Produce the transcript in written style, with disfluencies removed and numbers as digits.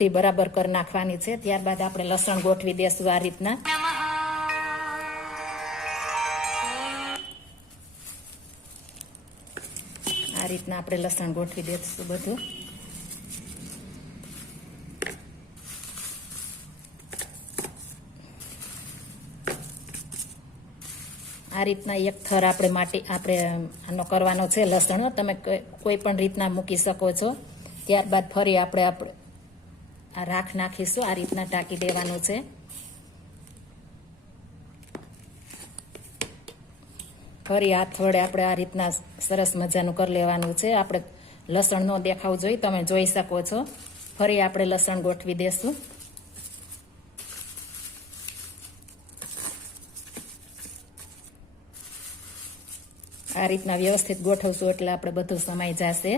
બરાબર કરી નાખવાની છે। ત્યારબાદ આપણે લસણ ગોઠવી દેશું આ રીતના। આ રીતના આપણે લસણ ગોઠવી દેશું બધું। આ રીતના એક થર આપણે આનો કરવાનો છે લસણનો। તમે કોઈ પણ રીતના મૂકી શકો છો। ત્યારબાદ ફરી આપણે આ રાખ નાખીશું। આ રીતના ઢાંકી દેવાનું છે। ફરી હાથ વડે આપણે આ રીતના સરસ મજાનું કરી લેવાનું છે। આપણે લસણ નો દેખાવું જોઈએ, તમે જોઈ શકો છો। ફરી આપણે લસણ ગોઠવી દેશું। આ રીતના વ્યવસ્થિત ગોઠવશું એટલે આપણે બધું સમાઈ જશે।